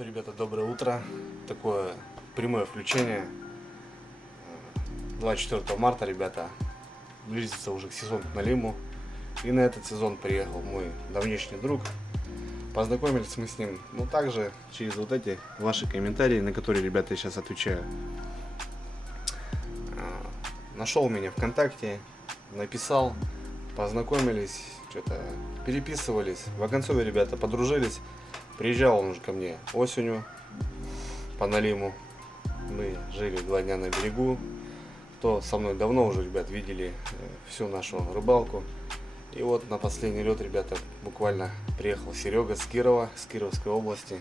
Что, ребята, доброе утро. Такое прямое включение. 24 марта, ребята, близится уже к сезону к налиму. И на этот сезон приехал мой давнешний друг. Познакомились мы с ним, ну, также через вот эти ваши комментарии, на которые, ребята, я сейчас отвечаю. Нашел меня ВКонтакте, написал, познакомились, что-то переписывались. В Вагонцове, ребята, подружились. Приезжал он уже ко мне осенью по налиму. Мы жили 2 дня на берегу. Кто со мной давно уже, ребят, видели всю нашу рыбалку. И вот на последний лед, ребята, буквально приехал Серега с Кирова, с Кировской области.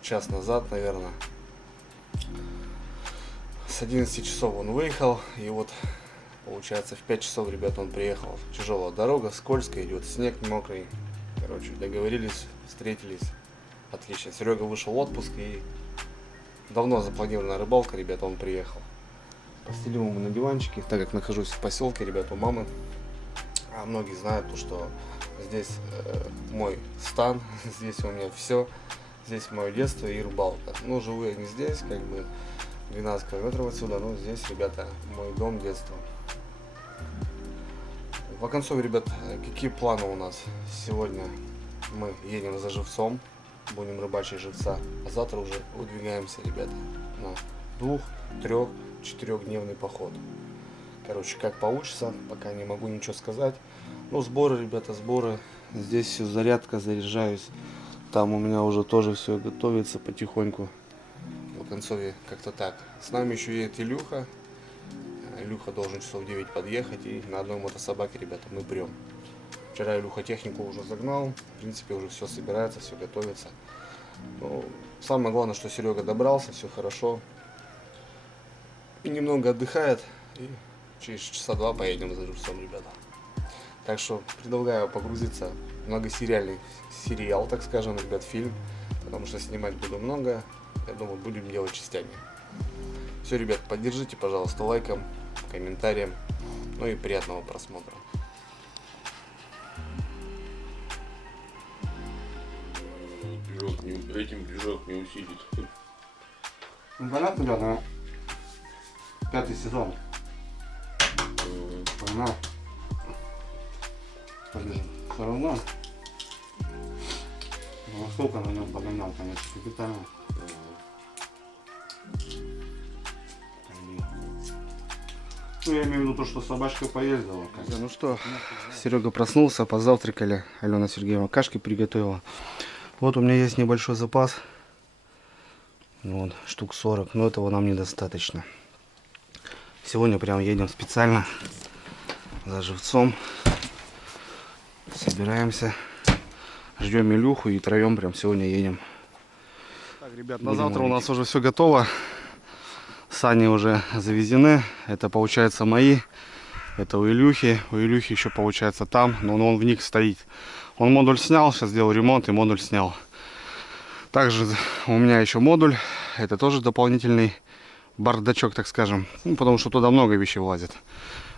Час назад, наверное. С 11 часов он выехал. И вот, получается, в 5 часов, ребята, он приехал. Тяжелая дорога, скользкая, идет снег мокрый. Короче, договорились, встретились. Отлично. Серега вышел в отпуск и давно запланированная рыбалка, ребята, он приехал. Постелил ему на диванчике, так как нахожусь в поселке, ребята, у мамы. А многие знают, что здесь мой стан, здесь у меня все. Здесь мое детство и рыбалка. Ну, живу я не здесь, как бы 12 километров отсюда, но здесь, ребята, мой дом детства. В Вагонцове, ребят, какие планы у нас? Сегодня мы едем за живцом, будем рыбачить живца, а завтра уже выдвигаемся, ребята, на 2-, 3-, 4-дневный поход. Короче, как получится, пока не могу ничего сказать. Ну, сборы, ребята, сборы. Здесь все зарядка, заряжаюсь. Там у меня уже тоже все готовится потихоньку. В Вагонцове как-то так. С нами еще едет Илюха. Илюха должен часов 9 подъехать, и на одной мотособаке, ребята, мы прем. Вчера Илюха технику уже загнал, в принципе уже все собирается, все готовится. Но самое главное, что Серега добрался, все хорошо. И немного отдыхает, и через часа 2 поедем за живцом, ребята. Так что предлагаю погрузиться в многосериальный сериал, так скажем, ребят, фильм. Потому что снимать буду много, я думаю, будем делать частями. Все, ребят, поддержите, пожалуйста, лайком, комментарием. Ну и приятного просмотра. Этим прыжок не усилит. Ну, понятно, ребята, 5-й сезон. Погнал. Побежим. Все равно. Ну, сколько на нем погонял, конечно, капитально. Ну, я имею в виду то, что собачка поездила. Ну что, Серега проснулся, позавтракали. Алена Сергеевна кашки приготовила. Вот у меня есть небольшой запас. Вот, штук 40, но этого нам недостаточно. Сегодня прям едем специально за живцом. Собираемся. Ждем Илюху и троем прям сегодня едем. Так, ребят, на завтра у нас уже все готово. Сани уже завезены. Это получается мои. Это у Илюхи. У Илюхи еще получается там, но он в них стоит. Он модуль снял, сейчас сделал ремонт и модуль снял. Также у меня еще модуль. Это тоже дополнительный бардачок, так скажем. Ну, потому что туда много вещей влазит.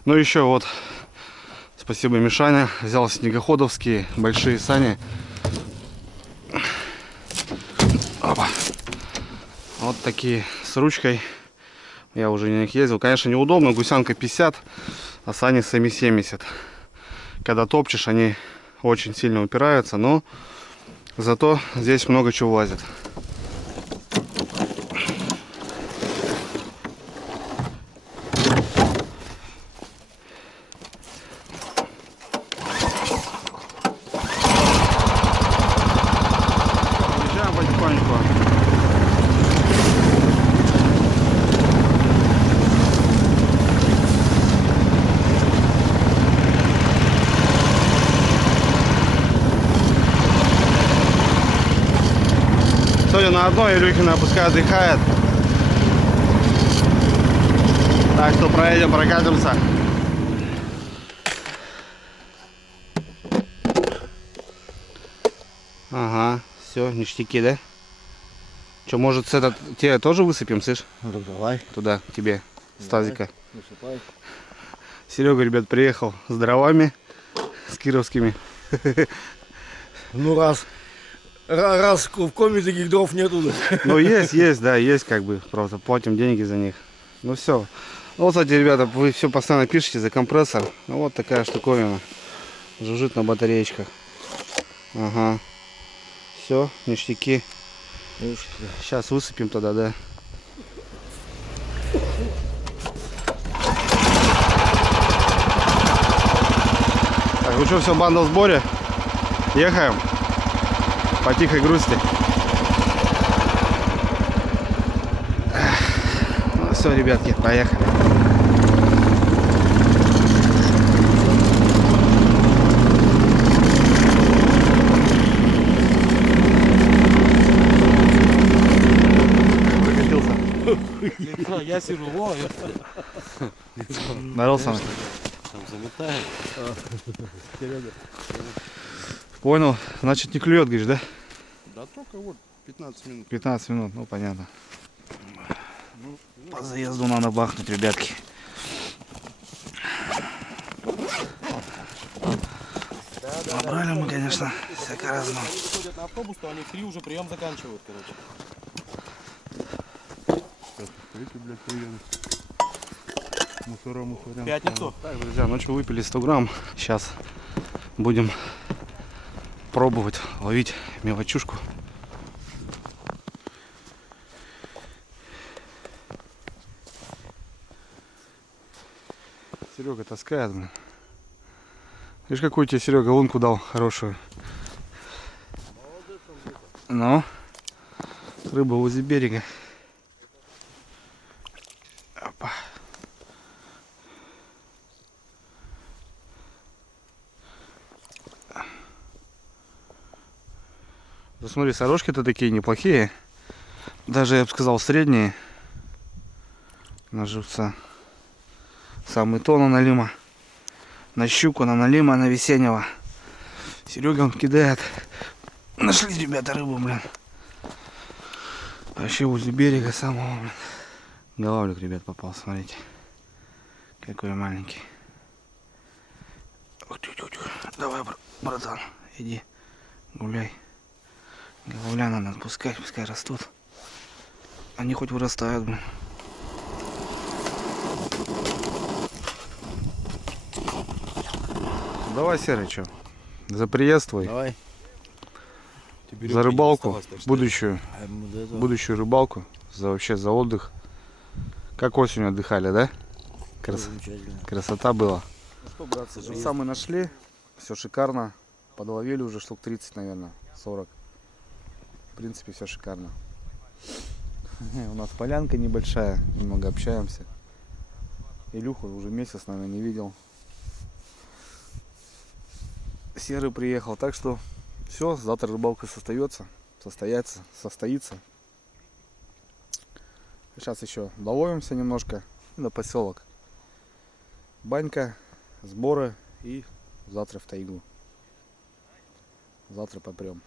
Ну еще вот, спасибо Мишаня, взял снегоходовские большие сани. Опа. Вот такие с ручкой. Я уже на них ездил. Конечно, неудобно. Гусянка 50, а сани сами 70. Когда топчешь, они очень сильно упираются, но зато здесь много чего влазит. Приезжаем потихоньку. Сегодня на одной Илюхина пускай отдыхает. Так что проедем, прокатимся. Ага, все, ништяки, да? Что, может, с этот тебе тоже высыпем, слышь? Ну, давай. Туда, тебе, с тазика. Высыпай. Серега, ребят, приехал с дровами, с кировскими. Ну, раз Раз в коме таких дров нету. Ну есть, да, есть как бы. Просто платим деньги за них. Ну все. Ну, вот, кстати, ребята, вы все постоянно пишете за компрессор. Ну, вот такая штуковина. Жужжит на батареечках. Ага. Все, ништяки. Сейчас высыпем тогда, да. Так, ну что, все, банда в сборе. Ехаем. По тихой грусти. Ну все, ребятки, поехали. Я сижу, во, Здорово, Саныч. там заметает. Понял. Значит, не клюет, говоришь, да? Да только вот 15 минут. 15 минут, ну понятно. По заезду надо бахнуть, ребятки. Набрали мы, конечно, всякое разное. Они выходят на автобус, то они в 3 уже прием заканчивают, короче. Эти, блядь, приедут. Мусора. В пятницу. Так, друзья, ночью выпили 100 грамм. Сейчас будем пробовать ловить мелочушку. Серега таскает, блин. Видишь, какую тебе Серега лунку дал хорошую. Ну, рыба возле берега. Опа. Ну, смотри, сорожки-то такие неплохие. Даже, я бы сказал, средние. На живца. Самый тон на налима. На щуку, на налима, на весеннего. Серега он кидает. Нашли, ребята, рыбу, блин. Вообще возле берега самого, блин. Головлик, ребят, попал, смотрите. Какой маленький. Давай, братан, иди, гуляй. Головля надо отпускать, пускай растут. Они хоть вырастают, блин. Давай, Серый, что? За приезд твой. Давай. За рыбалку, будущую рыбалку, за вообще за отдых. Как осенью отдыхали, да? Красота была. Ну что, братцы, Живца мы нашли, все шикарно. Подловили уже штук 30, наверное, 40. В принципе, все шикарно. У нас полянка небольшая, немного общаемся. Илюху уже месяц, наверное, не видел. Серый приехал, так что все, завтра рыбалка состоится. Сейчас еще доловимся немножко на поселок. Банька, сборы и завтра в тайгу. Завтра попрем.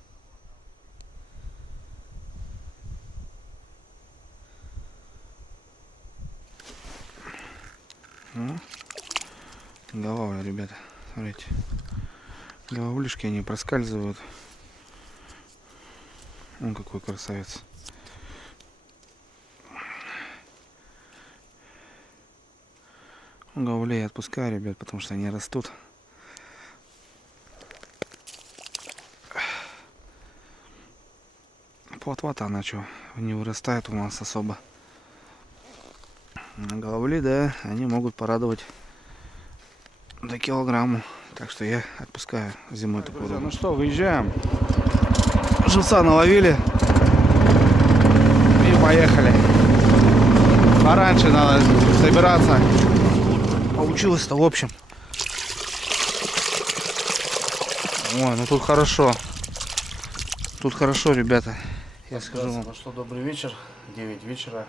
Головля, ребята, смотрите. Головлишки, они проскальзывают. Он какой красавец. Головлей отпускаю, ребят, потому что они растут. Плотва-то она что, не вырастает у нас особо. Головли, да, они могут порадовать до килограмму. Так что я отпускаю зимой такую рыбу. Ну что, выезжаем. Живца наловили. И поехали. Пораньше надо собираться. Получилось-то в общем. Ой, ну тут хорошо. Тут хорошо, ребята. Я скажу вам. Ну что, добрый вечер. 9 вечера.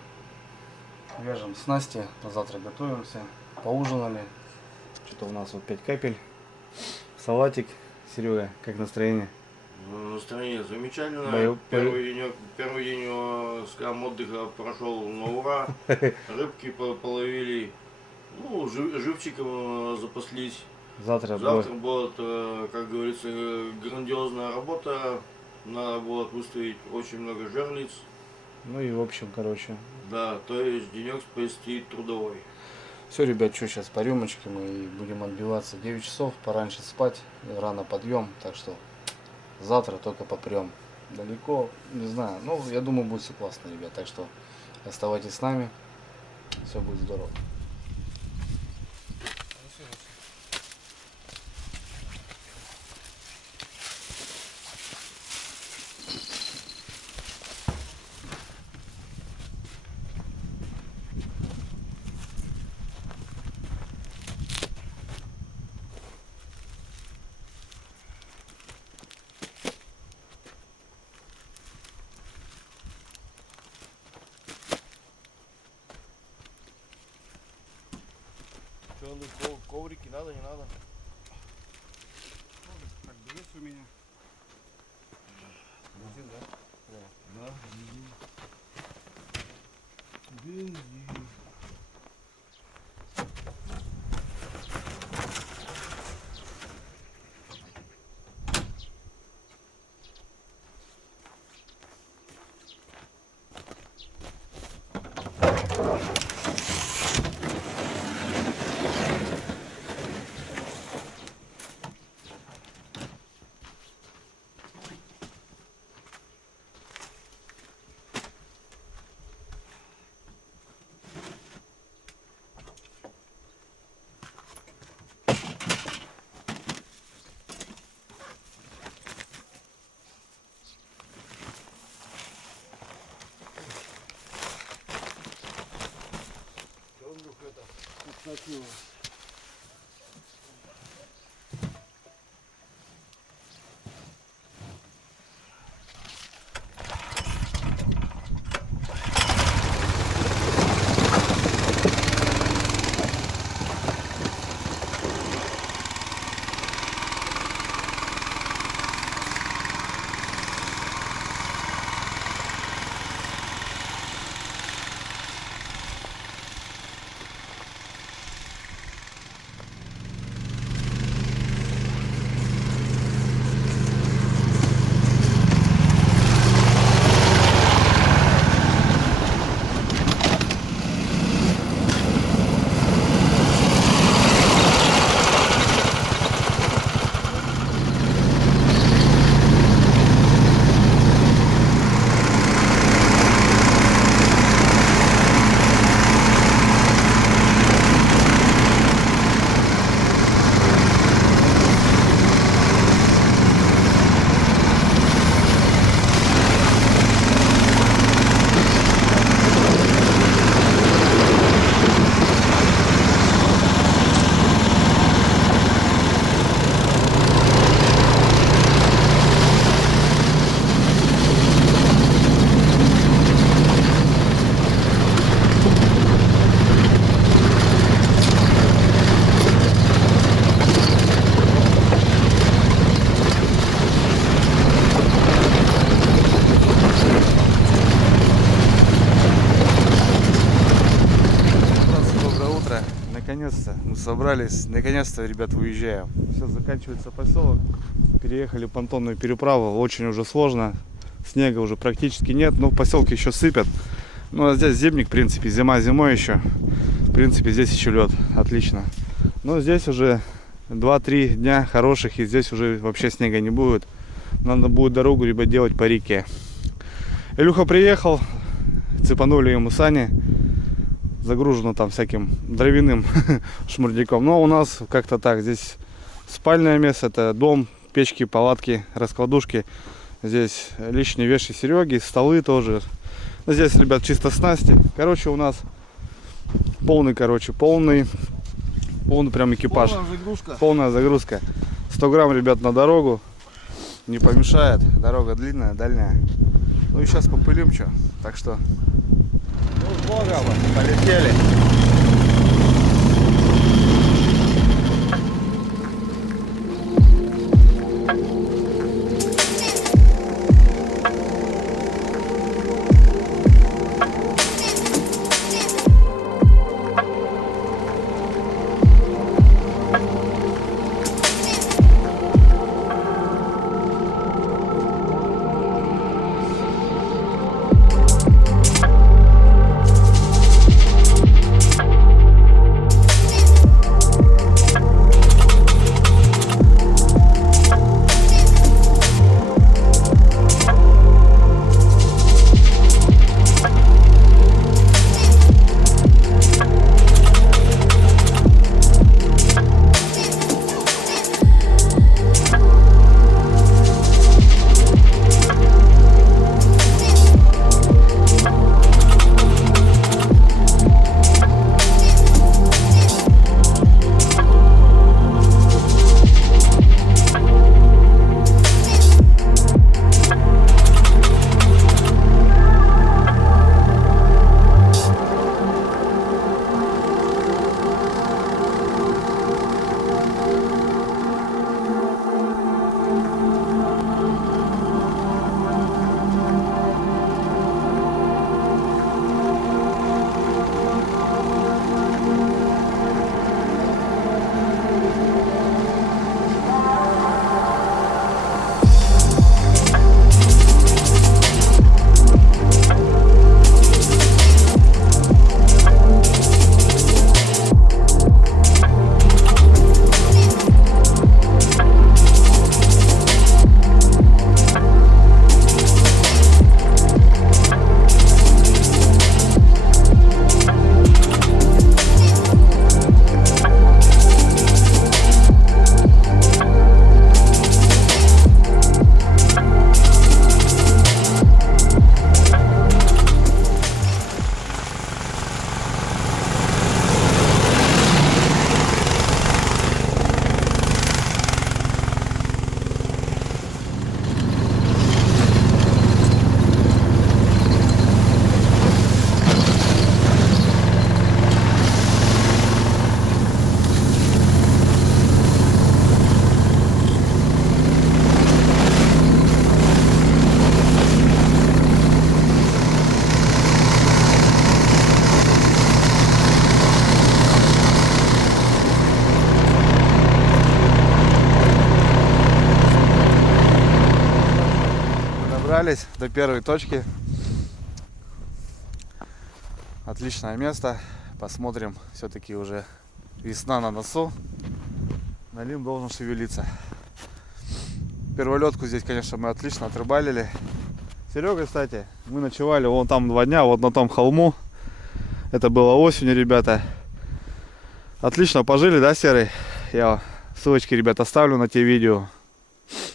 Вяжем снасти. На завтра готовимся. Поужинали. Что-то у нас вот 5 капель. Салатик. Серега, как настроение? Настроение замечательное. Первый день, скажем, отдыха прошел на ура. Рыбки половили. Ну, живчиком запаслись. Завтра будет, как говорится, грандиозная работа. надо будет выставить очень много жерлиц. Ну и в общем, короче. Да, то есть денек спасти трудовой. Все, ребят, что сейчас по рюмочке мы будем отбиваться 9 часов, пораньше спать, рано подъем, так что завтра только попрем. Далеко, не знаю, но я думаю, будет все классно, ребят, так что оставайтесь с нами, все будет здорово. Что, коврики надо, не надо? Как бы есть у меня. Бензин, да? Да, бензин. Красиво. Наконец-то мы собрались, наконец-то, ребят, выезжаем. Все, заканчивается поселок. Переехали понтонную переправу, очень уже сложно. Снега уже практически нет, но в поселке еще сыпят. Ну а здесь зимник, в принципе, зима зимой еще. В принципе, здесь еще лед, отлично. Но здесь уже 2-3 дня хороших, и здесь уже вообще снега не будет. Надо будет дорогу, ребят, делать по реке. Илюха приехал, цепанули ему сани. Загружено там всяким дровяным шмурдяком. Но у нас как-то так. Здесь спальное место, это дом, печки, палатки, раскладушки. Здесь лишние вещи Сереги, столы тоже. Здесь, ребят, чисто снасти. Короче, у нас полный прям экипаж. Полная загрузка. 100 грамм, ребят, на дорогу. Не помешает. Дорога длинная, дальняя. Ну и сейчас попылим, что. Так что... Ну, с Богом, полетели. добрались до первой точки. Отличное место. Посмотрим, все-таки уже весна на носу. Налим должен шевелиться. Перволетку здесь, конечно, мы отлично отрыбалили. Серега, кстати, мы ночевали вон там 2 дня, вот на том холму. Это было осенью, ребята. Отлично пожили, да, Серый? Я ссылочки, ребята, оставлю на те видео.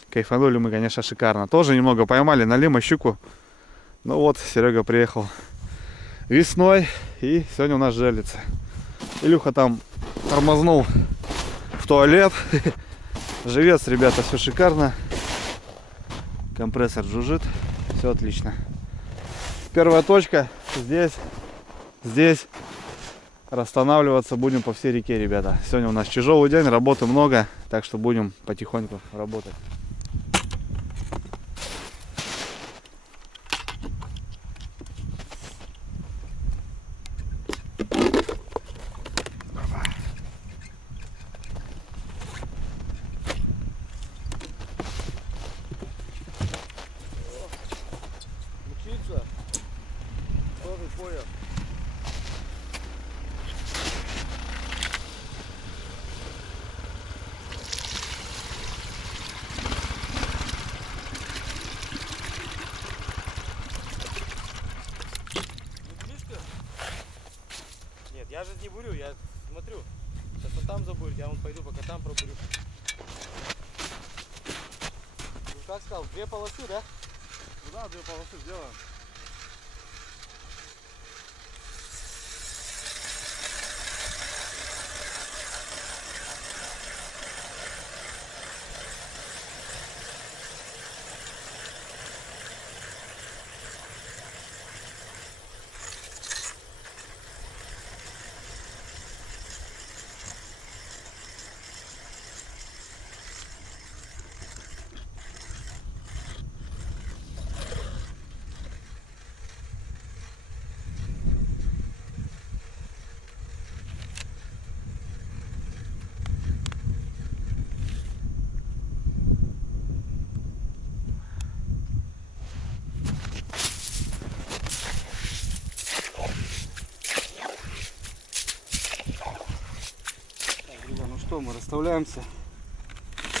Кайфанули мы, конечно, шикарно. Тоже немного поймали налима, щуку. Ну вот, Серега приехал весной, и сегодня у нас жерлица. Илюха там тормознул в туалет. Живец, ребята, все шикарно. Компрессор жужжит. Все отлично. Первая точка здесь. Здесь. Расстанавливаться будем по всей реке, ребята. Сегодня у нас тяжелый день, работы много. Так что будем потихоньку работать. Учиться. Тоже понял. Нет, я же не бурю, я смотрю. Сейчас он там забурит, я вон пойду, пока там пробурю. Ну как сказал, 2 полосы, да? Ну да, 2 полосы сделаем. Мы расставляемся.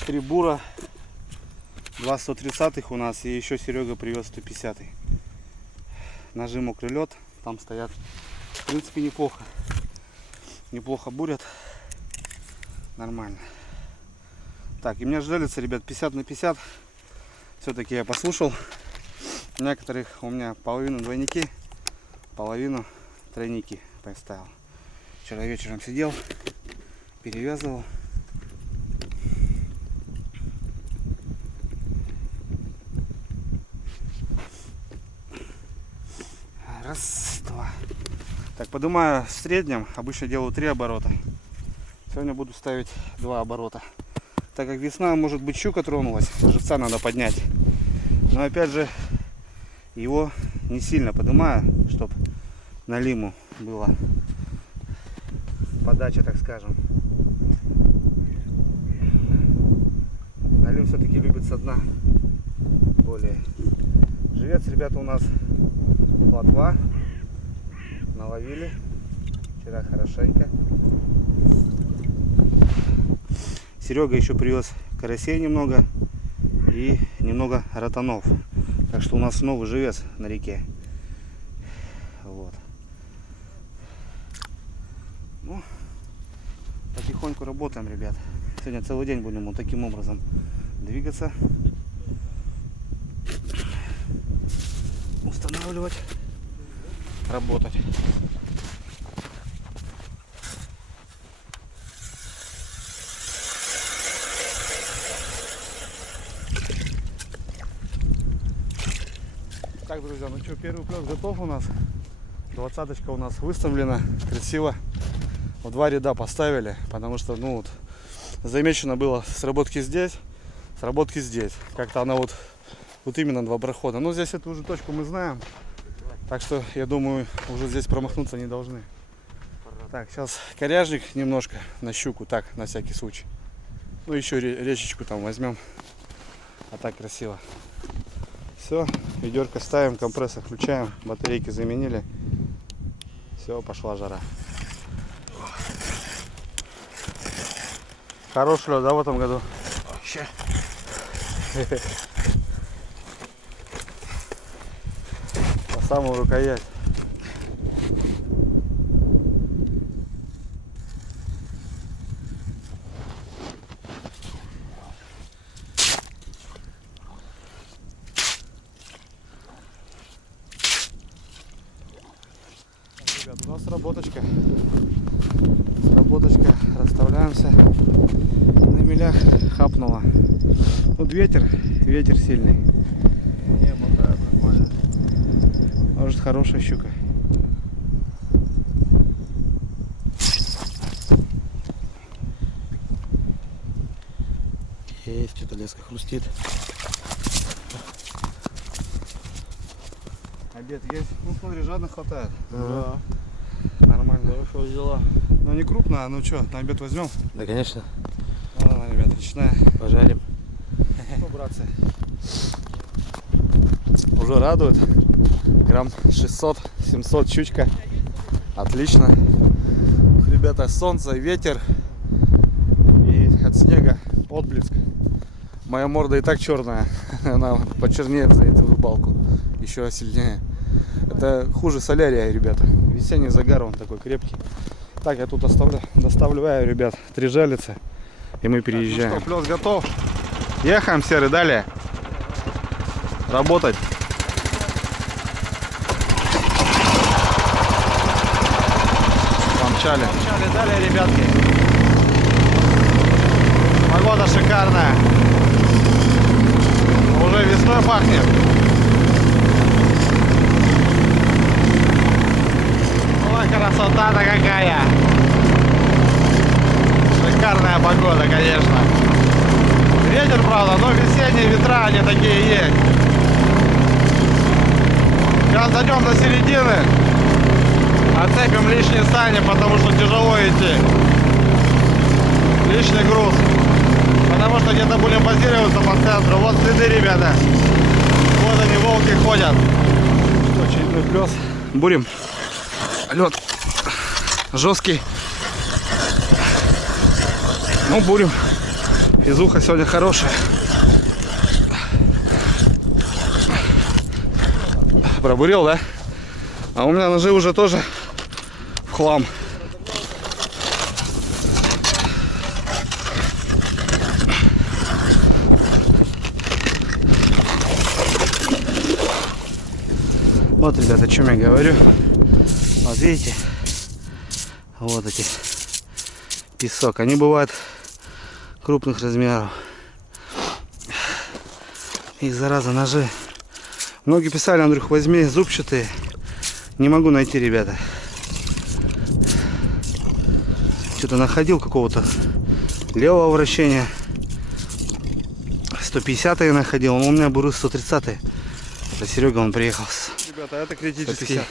3 бура, 2 130 у нас, и еще Серега привез 150. Ножи мокрый лед, там стоят. В принципе, неплохо. Неплохо бурят. Нормально. Так, и у меня жерлица, ребят, 50 на 50. Все-таки я послушал. Некоторых у меня половину двойники, половину тройники поставил. Вчера вечером сидел, перевязывал. Раз, два. Так, подумаю, в среднем обычно делаю 3 оборота. Сегодня буду ставить 2 оборота. Так как весна, может быть, щука тронулась, живца надо поднять. Но опять же, его не сильно поднимаю, чтобы налиму была подача, так скажем. Налим все-таки любит со дна более. Живец, ребята, у нас плотва. Наловили вчера хорошенько. Серега еще привез карасей немного и немного ротанов. Так что у нас новый живец на реке. Вот. Ну, потихоньку работаем, ребят. Сегодня целый день будем вот таким образом двигаться, устанавливать, работать. Так, друзья, ну что, первый плёс готов у нас. 20-очка у нас выставлена красиво. В 2 ряда поставили, потому что, ну вот, замечено было сработки здесь, сработки здесь. Как-то она вот именно 2 прохода. Но здесь эту уже точку мы знаем. Так что, я думаю, уже здесь промахнуться не должны. Так, сейчас коряжник немножко на щуку, так, на всякий случай. Ну, еще речечку там возьмем. А так красиво. Все, ведерко ставим, компрессор включаем, батарейки заменили. Все, пошла жара. Хороший лед, да, в этом году? Вообще. По самую рукоять. Ребят, у нас сработочка. Сработочка. Расставляемся. На мелях хапнуло. Тут ветер сильный. Не, мотает нормально. Может, хорошая щука. Есть, что-то леска хрустит. Обед есть? Ну смотри, жадно хватает. Да. Нормально. Хорошо взяла. Ну не крупная, ну что, на обед возьмем? Да, конечно. Ладно, ребят, речная. Пожарим. Ну, братцы. Уже радует. Грамм 600-700 щучка. Отлично. Ребята, солнце, ветер и от снега отблеск. Моя морда и так черная. Она почернеет за эту рыбалку. Еще сильнее. Это хуже солярия, ребята. Весенний загар, он такой крепкий. Так, я тут доставляю, ребят, 3 жалицы. И мы переезжаем. Так, ну что, плёс готов. Ехаем, серый, далее. Работать. Помчали. Помчали, далее, ребятки. Погода шикарная. Уже весной пахнет. Ой, красота-то какая. Шикарная погода, конечно. Ветер, правда, но весенние ветра, они такие есть. Сейчас дойдем до середины. Отцепим лишние сани, потому что тяжело идти. Лишний груз. Потому что где-то будем базироваться по центру. Вот следы, ребята. Вот они, волки ходят. Что, очередной плес. Бурим. Лед жесткий. Ну, бурим. Физуха сегодня хорошая. Пробурил, да? А у меня ножи уже тоже в хлам. Вот, ребята, о чем я говорю. Вот видите, вот эти песок. Они бывают крупных размеров. И зараза, ножи. Многие писали: Андрюх, возьми зубчатые. Не могу найти, ребята. Что-то находил какого-то левого вращения. 150-е находил, но у меня буры 130-е. Это Серега, он приехал с... Ребята, это критический.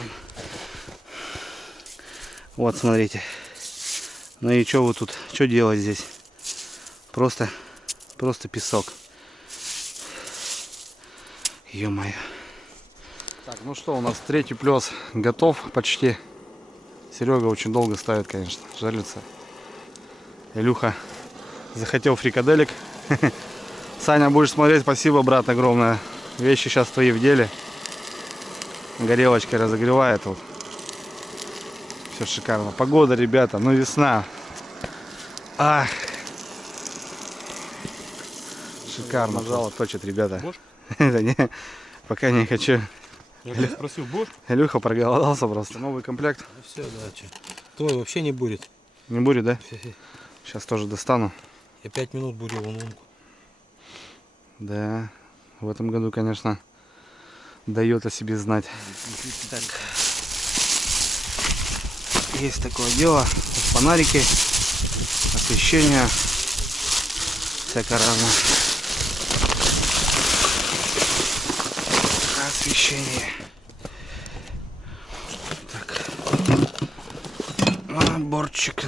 Вот, смотрите. Ну и что вы тут, что делать здесь? Просто песок. Ё-моё. Так, ну что, у нас третий плес готов почти. Серега очень долго ставит, конечно, жерлица. Илюха захотел фрикаделек. Саня, будешь смотреть, спасибо, брат, огромное. Вещи сейчас твои в деле. Горелочкой разогревает вот. Все шикарно. Погода, ребята, ну весна. Ах. Шикарно. Жало точит, ребята. Да не, пока не хочу. Я тебя спросил, будешь? Илюха проголодался просто. Новый комплект. Ну все, да, че. Твой вообще не бурит. Не бурит, да? Сейчас тоже достану. Я 5 минут бурил вон лунку. Да, в этом году, конечно, дает о себе знать. Так. Есть такое дело. Фонарики, освещение, всякое разное. Освещение. Так. Наборчик.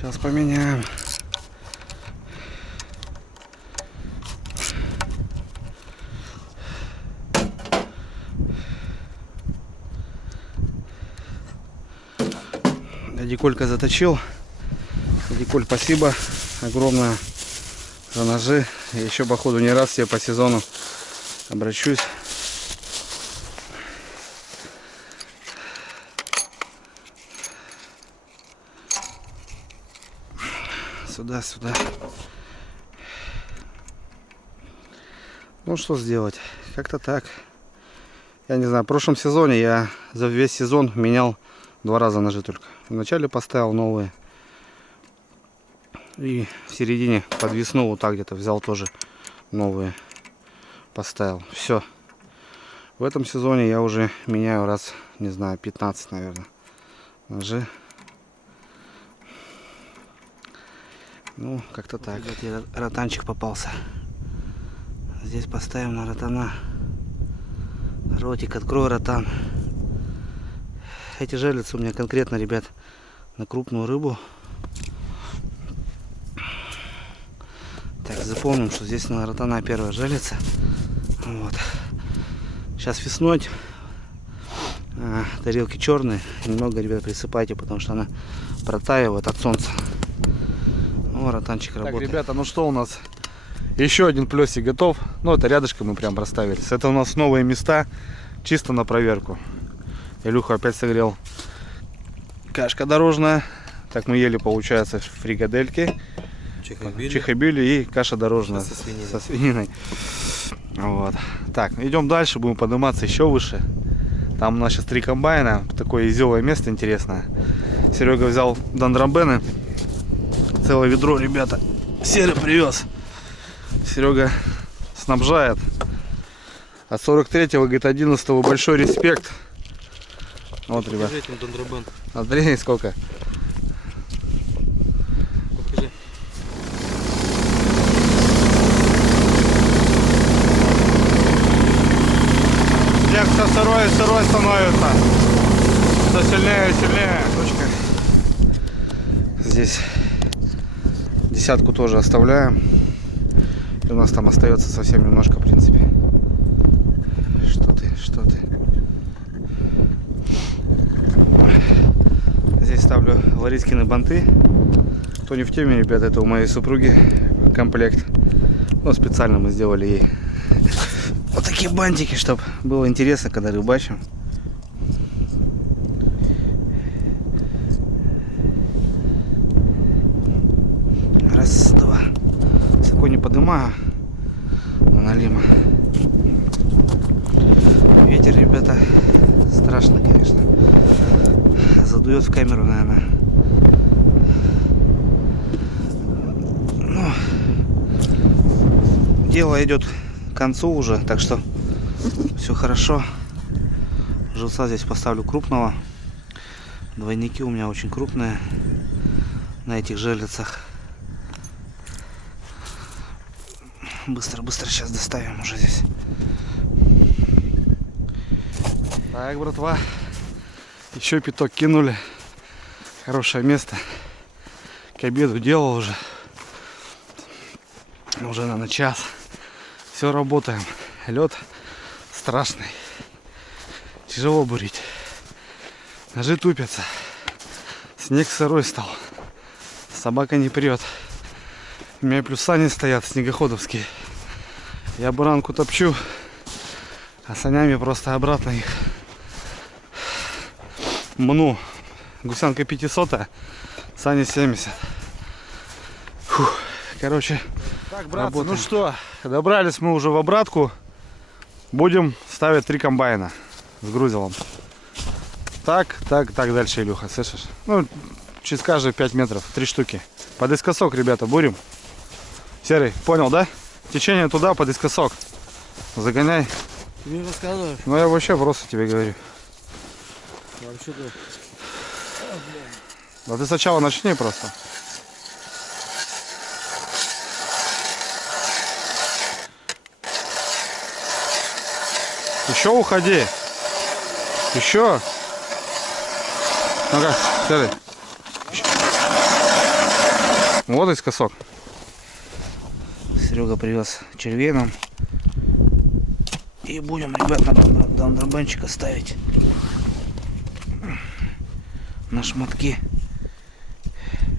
Сейчас поменяем. Дядя Колька заточил. Дядя Коль, спасибо огромное за ножи. Я еще походу не раз тебе по сезону обращусь. Сюда. Ну что сделать? Как-то так. Я не знаю, в прошлом сезоне я за весь сезон менял 2 раза ножи только. Вначале поставил новые. И в середине под весну вот так где-то взял тоже новые. Поставил. Все. В этом сезоне я уже меняю раз, не знаю, 15, наверное, ножи. Ну, как-то так. Ребят, ротанчик попался. Здесь поставим на ротана. Ротик, открой ротан. Эти жерлицы у меня конкретно, ребят, на крупную рыбу. Так, запомним, что здесь на ротана первая жерлица. Вот. Сейчас весной. Тарелки черные. Немного, ребят, присыпайте, потому что она протаивает от солнца. О, ротанчик работает. Так, ребята, ну что у нас? Еще один плесик готов. Ну, это рядышком мы прям расставились. Это у нас новые места, чисто на проверку. Илюха опять согрел. Кашка дорожная. Так мы ели, получается, фрикадельки, чихабили и каша дорожная со свининой. Вот. Так, идем дальше, будем подниматься еще выше. Там у нас сейчас 3 комбайна. Такое изевое место интересное. Серега взял дандромбены. Целое ведро, ребята. Серый привез. Серега снабжает. От 43-го, говорит, 11-го большой респект. Вот, ребят. Андрей, сколько? Покажи. Снег все сырой и сырой становится. Все сильнее и сильнее. Точка. Здесь десятку тоже оставляем. И у нас там остается совсем немножко, в принципе. Что ты? Здесь ставлю Ларискины банты. Кто не в теме, ребята, это у моей супруги комплект. Ну, специально мы сделали ей вот такие бантики, чтобы было интересно, когда рыбачим. Раз, два. Высоко не поднимаю. Налима. Ветер, ребята, страшно, конечно. Задует в камеру, наверное. Ну, дело идет к концу уже, так что все хорошо. Живца здесь поставлю крупного. Двойники у меня очень крупные на этих жерлицах. Быстро сейчас доставим уже здесь. Так, братва, еще пяток кинули. Хорошее место. К обеду делал уже. Уже на час. Все, работаем. Лед страшный. Тяжело бурить. Ножи тупятся. Снег сырой стал. Собака не прет. У меня плюс сани стоят снегоходовские. Я баранку топчу, а санями просто обратно их мну. Гусянка 500, сани 70. Фух. Короче, так, братцы, работаем. Ну что, добрались мы уже в обратку. Будем ставить 3 комбайна с грузилом. Так, дальше, Илюха, слышишь? Ну, через каждые 5 метров, 3 штуки. Подыскосок, ребята, бурим. Серый, понял, да? Течение туда, подыскосок. Загоняй. Ты мне рассказываешь? Ну, я вообще просто тебе говорю. Вообще-то... Да ты сначала начни просто. Еще уходи. Еще. Ну-ка, Серый. Вот искосок. Серега привез червей нам. И будем, ребят, на дондробенчика ставить на шматки.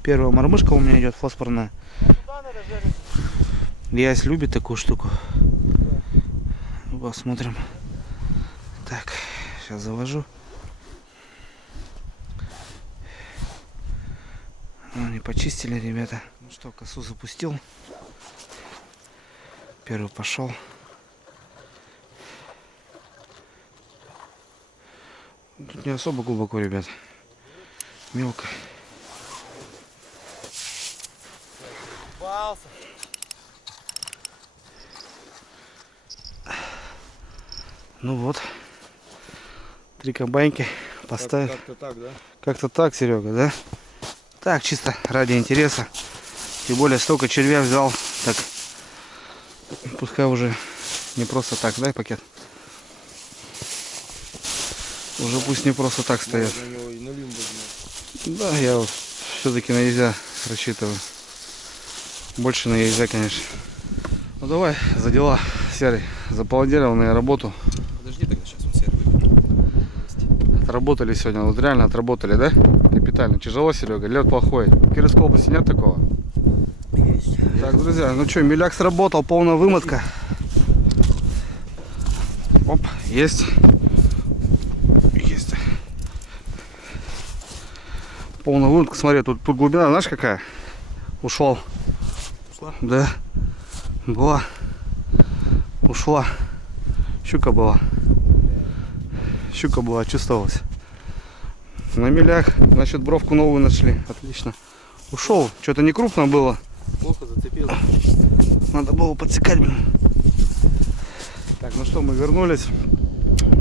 Первая мормышка у меня идет фосфорная. Туда надо жарить. Ясь любит такую штуку. Посмотрим. Так, сейчас завожу. Они почистили, ребята. Ну что, косу запустил. Первый пошел. Тут не особо глубоко, ребят. Мелко. Попался. Ну вот. 3 комбайнки поставил. Как-то так, да? Как-то так, Серега, да? Так, чисто ради интереса. Тем более столько червя взял. Так, пускай уже не просто так. Дай пакет. Уже пусть не просто так стоят. На него и на лимбо, Да, я вот все-таки на езя рассчитываю. Больше на езя, конечно. Ну давай, за дела, Серый. Запланированную работу. Подожди тогда, сейчас он серый выпьет. Отработали сегодня. Вот реально отработали, да? Капитально. Тяжело, Серега? Лед плохой. В Кировской области нет такого? Есть. Так, друзья, ну что, миляк сработал, полная вымотка. Оп, есть. Есть. Полная вымотка. Смотри, тут глубина, знаешь какая? Ушел. Ушла? Да. Была. Ушла. Щука была. Щука была, чувствовалась. На милях, значит, бровку новую нашли. Отлично. Ушел. Что-то не крупно было. Плохо зацепил. Надо было подсекать, блин. Так, ну что, мы вернулись.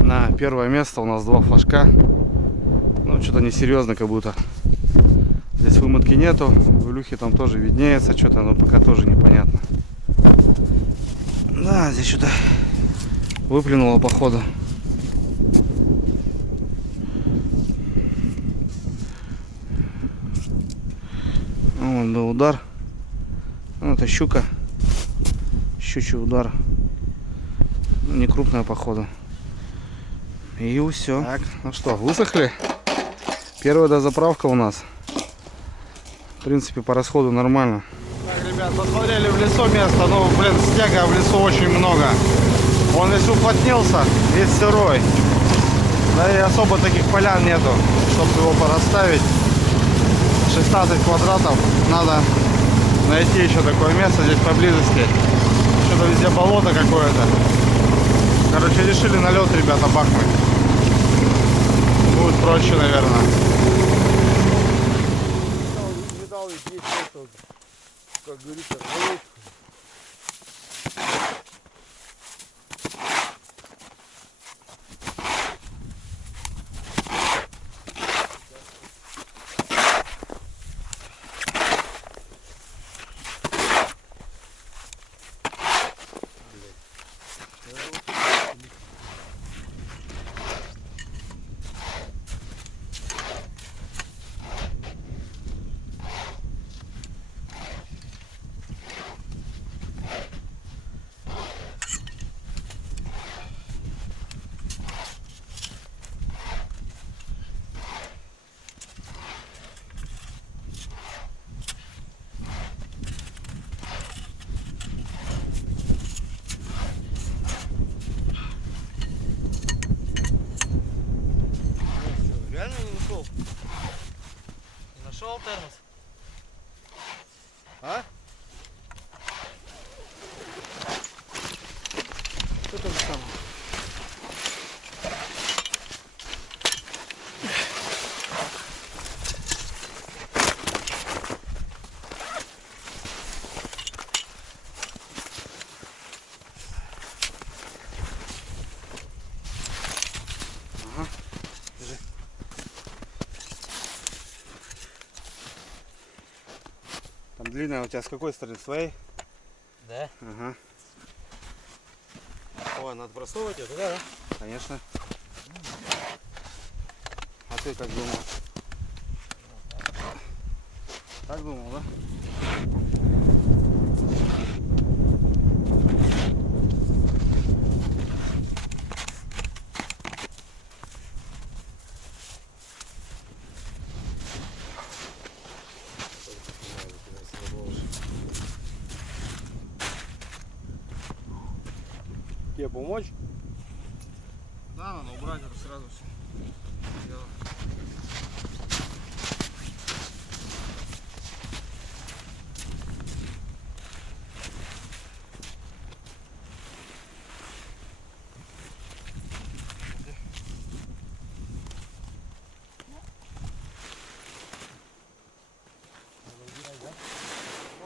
На первое место у нас 2 флажка. Ну, что-то несерьезно как будто. Здесь вымотки нету. В Илюхе там тоже виднеется что-то, но пока тоже непонятно. Да, здесь что-то выплюнуло походу. Вон был удар. Ну, это щука. Щучий удар. Ну, не крупная походу. И все. Так, ну что, высохли? Первая дозаправка у нас. В принципе, по расходу нормально. Так, ребят, посмотрели в лесу место. Ну, блин, снега в лесу очень много. Он весь уплотнился, весь сырой. Да и особо таких полян нету, чтобы его порасставить. 16 квадратов. Надо найти еще такое место здесь поблизости. Что-то везде болото какое-то. Короче, решили на лед, ребята, бахнуть. Будет проще, наверное. Видал их есть просто, как говорится, ролик. Реально не нашел? Не нашел термос? А? Что там самое? Там длинная у тебя с какой стороны? Своей? Да. Ага, Ой, надо просовывать ее туда, да? конечно. А ты как думал? Так думал, да? Тебе помочь? Да, надо убрать это сразу все.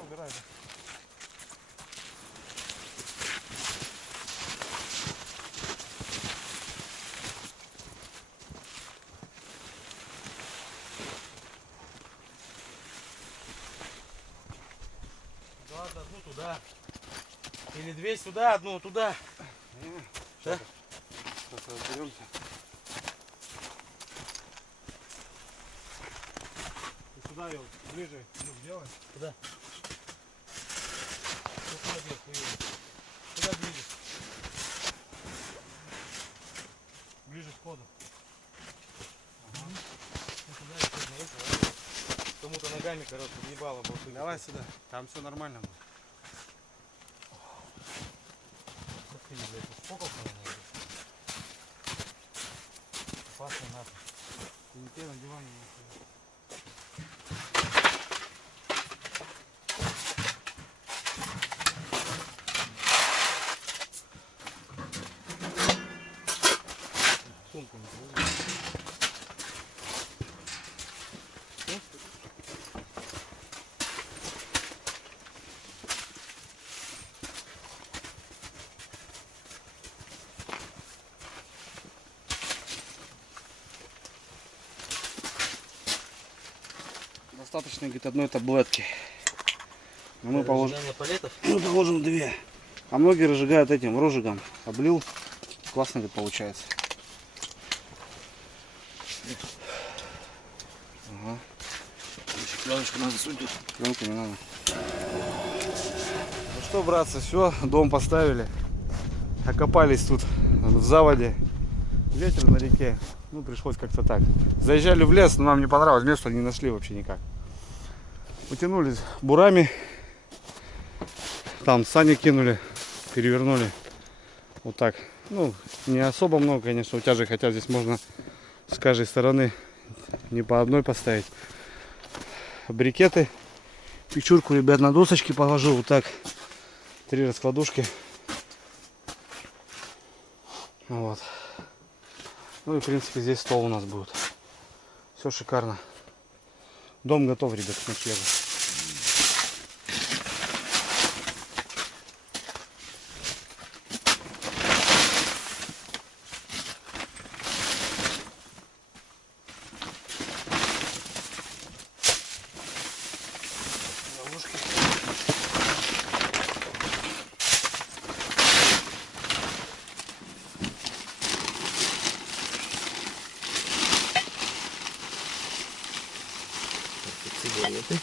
Убирай, да. Ладно, одну туда. Или две сюда, одну туда. Да? Сейчас разберемся. Ты сюда ее ближе делай. Куда? Ну, куда вверх, вверх. Куда ближе? Ближе к входу. Ну, туда еще одна рука. Кому-то ногами, короче, въебало. Давай сюда. Там все нормально будет. Ух ты, блядь, успокоился, наверное. Опасно, нахуй. Ты не на диване не Сумку не положи. Достаточно, говорит, одной таблетки. Но мы положим, Разжигание палетов? мы положим две. А многие разжигают этим розжигом. Облил. Классно, говорит, получается. Ага. Еще пленочку надо сунуть тут. Пленку не надо. Ну что, братцы, все, дом поставили. Окопались тут в заводе. Ветер на реке. Ну, пришлось как-то так. Заезжали в лес, но нам не понравилось. Место не нашли вообще никак. Утянулись бурами. Там сани кинули, перевернули. Вот так. Ну, не особо много, конечно, утяжек, хотя здесь можно с каждой стороны не по одной поставить. Брикеты. Печурку, ребят, на досочке положу. Вот так. 3 раскладушки. Вот. Ну и, в принципе, здесь стол у нас будет. Все шикарно. Дом готов, ребят, к ночлегу. Ловушки. Сигареты.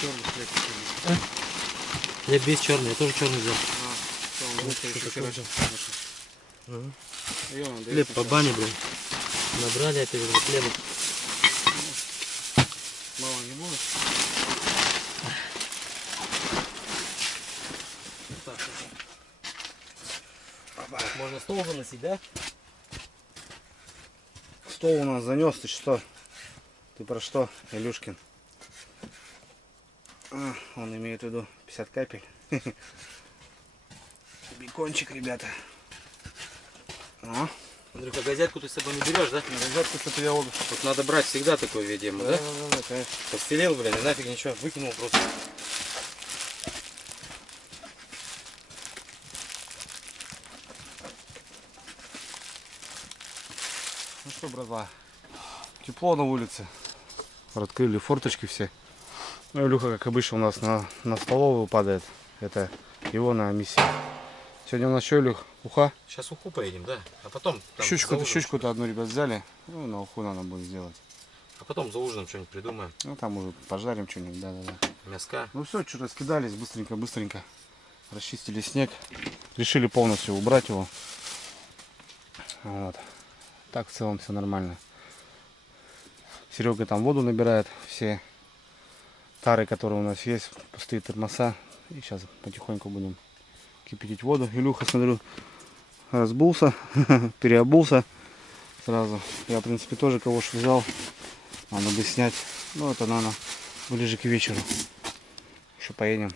Черный хлеб. Я без черный, я тоже черный взял. Хлеб по бане, блин. Набрали опять этого хлеба. Мало не будет. Так, можно стол заносить, да? Стол у нас занес, ты что? Ты про что, Илюшкин? А, он имеет в виду 50 капель. Бекончик, ребята. А? Андрюха, газетку ты с собой не берешь, да? Газетку что-то я вот. Вот надо брать всегда такое, видимо, да? Да, конечно. Постелил, блин, и нафиг ничего, выкинул просто. Ну что, братва, тепло на улице. Открыли форточки все. Ну, Илюха, как обычно, у нас на столовую падает. Это его на миссия. Сегодня у нас что, Илюх? Уха? Сейчас уху поедем, да? А потом... там за Щучку-то, ужином щучку-то одну, ребят, взяли. Ну, на уху надо будет сделать. А потом за ужином что-нибудь придумаем. Ну, там уже пожарим что-нибудь, да-да-да. Мяска. Ну все, что раскидались, быстренько-быстренько. Расчистили снег. Решили полностью убрать его. Вот. Так в целом все нормально. Серега там воду набирает. Все тары, которые у нас есть, пустые термоса. И сейчас потихоньку будем кипятить воду. Илюха, смотрю, разбулся, переобулся сразу. Я, в принципе, тоже кого-то взял. Надо бы снять. Ну, это, наверное, ближе к вечеру. Еще поедем.